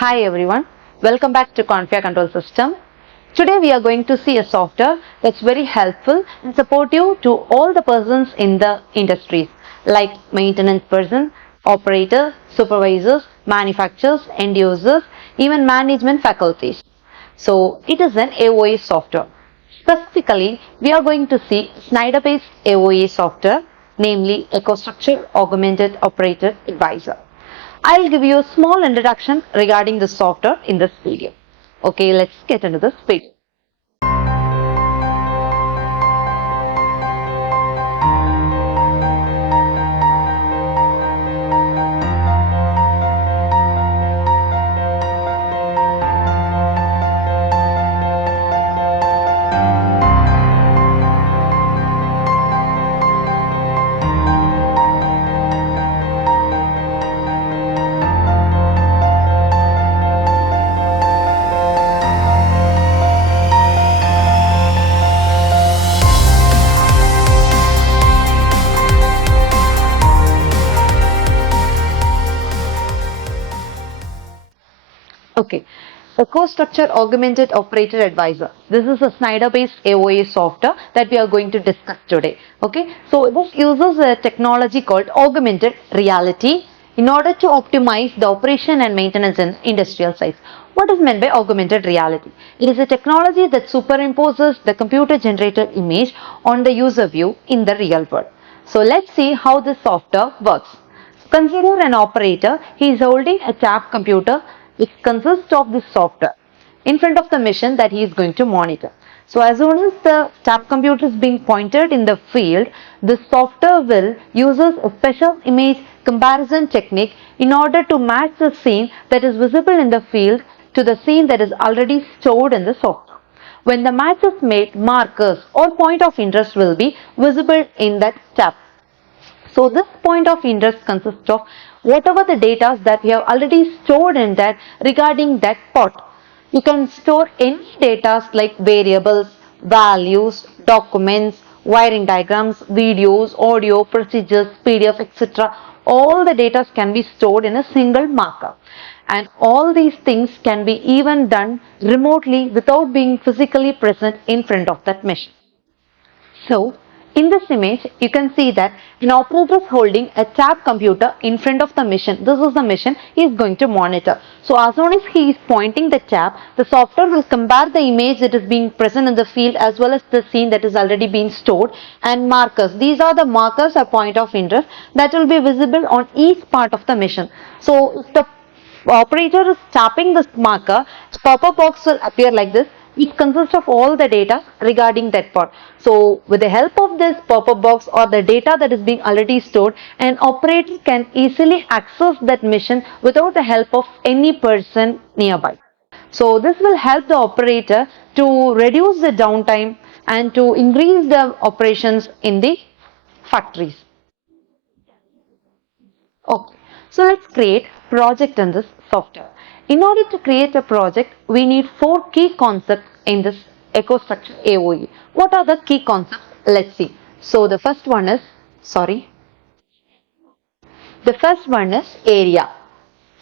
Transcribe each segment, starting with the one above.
Hi everyone, welcome back to Configure Control System. Today we are going to see a software that's very helpful and supportive to all the persons in the industries like maintenance person, operator, supervisors, manufacturers, end users, even management faculties. So it is an AOA software. Specifically, we are going to see Snyder-based AOA software, namely EcoStruxure Augmented Operator Advisor. I'll give you a small introduction regarding the software in this video. Okay, let's get into this video. Okay, EcoStruxure Augmented Operator Advisor. This is a Snyder-based AOA software that we are going to discuss today. Okay, so this uses a technology called augmented reality in order to optimize the operation and maintenance in industrial sites. What is meant by augmented reality? It is a technology that superimposes the computer-generated image on the user view in the real world. So let's see how this software works. Consider an operator. He is holding a tab computer which consists of this software in front of the machine that he is going to monitor. So as soon as the tab computer is being pointed in the field, the software will use a special image comparison technique in order to match the scene that is visible in the field to the scene that is already stored in the software. When the match is made, markers or point of interest will be visible in that tab. So this point of interest consists of whatever the data that we have already stored in that regarding that pot. You can store any data like variables, values, documents, wiring diagrams, videos, audio, procedures, PDF, etc. All the data can be stored in a single marker. And all these things can be even done remotely without being physically present in front of that machine. So, in this image, you can see that an operator is holding a tab computer in front of the machine. This is the machine he is going to monitor. So, as soon as he is pointing the tab, the software will compare the image that is being present in the field as well as the scene that is already been stored and markers. These are the markers or point of interest that will be visible on each part of the machine. So, if the operator is tapping this marker, a pop-up box will appear like this, which consists of all the data regarding that part. So with the help of this pop-up box or the data that is being already stored, an operator can easily access that machine without the help of any person nearby. So this will help the operator to reduce the downtime and to increase the operations in the factories. Okay, so let's create project in this software. In order to create a project, we need 4 key concepts in this EcoStruxure AOE. What are the key concepts? Let's see. So the first one is, area,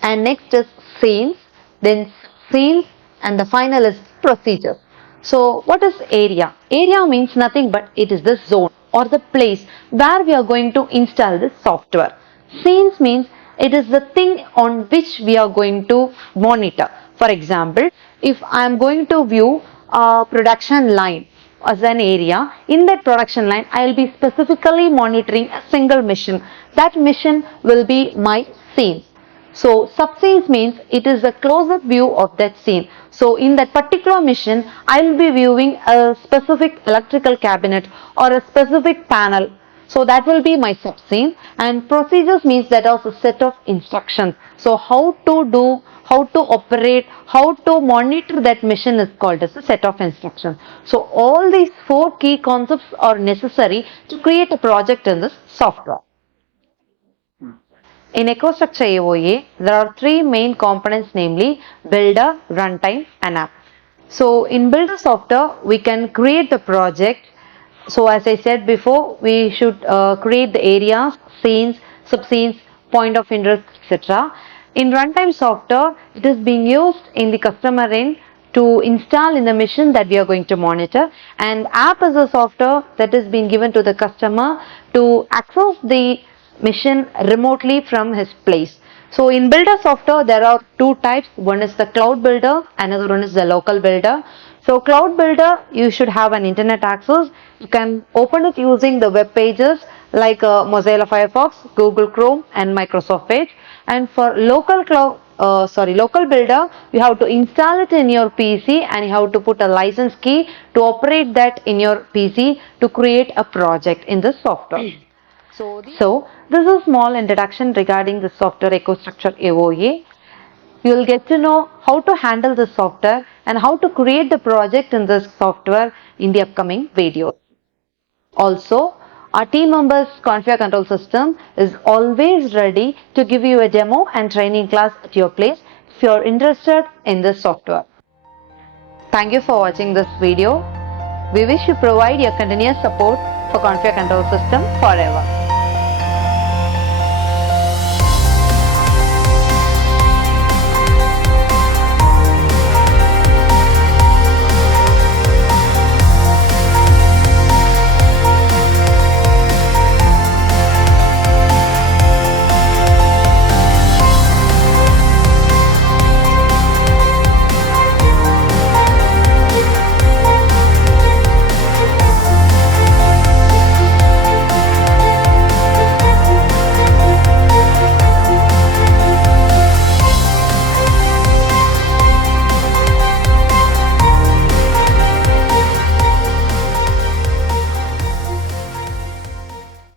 and next is scenes, then scenes, and the final is procedures. So what is area? Area means nothing but it is the zone or the place where we are going to install this software. Scenes means it is the thing on which we are going to monitor. For example, if I am going to view a production line as an area, in that production line I will be specifically monitoring a single machine. That machine will be my scene. So subscenes means it is a close-up view of that scene. So in that particular machine, I will be viewing a specific electrical cabinet or a specific panel. So that will be my subscene. And procedures means that is a set of instructions. So how to do, how to operate, how to monitor that machine is called as a set of instructions. So all these 4 key concepts are necessary to create a project in this software. In EcoStruxure AOA, there are 3 main components, namely builder, runtime, and app. So in builder software, we can create the project. So as I said before, we should create the areas, scenes, subscenes, point of interest, etc. In runtime software, it is being used in the customer end to install in the machine that we are going to monitor, and app is a software that is being given to the customer to access the machine remotely from his place. So in builder software there are two types. One is the cloud builder, another one is the local builder. So cloud builder, you should have an internet access. You can open it using the web pages like Mozilla Firefox, Google Chrome and Microsoft Edge. And for local builder, you have to install it in your PC and you have to put a license key to operate that in your PC to create a project in this software. So this is a small introduction regarding the software EcoStruxure AOA. You will get to know how to handle the software and how to create the project in this software in the upcoming video. Also, our team members configure control system is always ready to give you a demo and training class at your place if you are interested in this software. Thank you for watching this video. We wish you provide your continuous support for configure control system forever.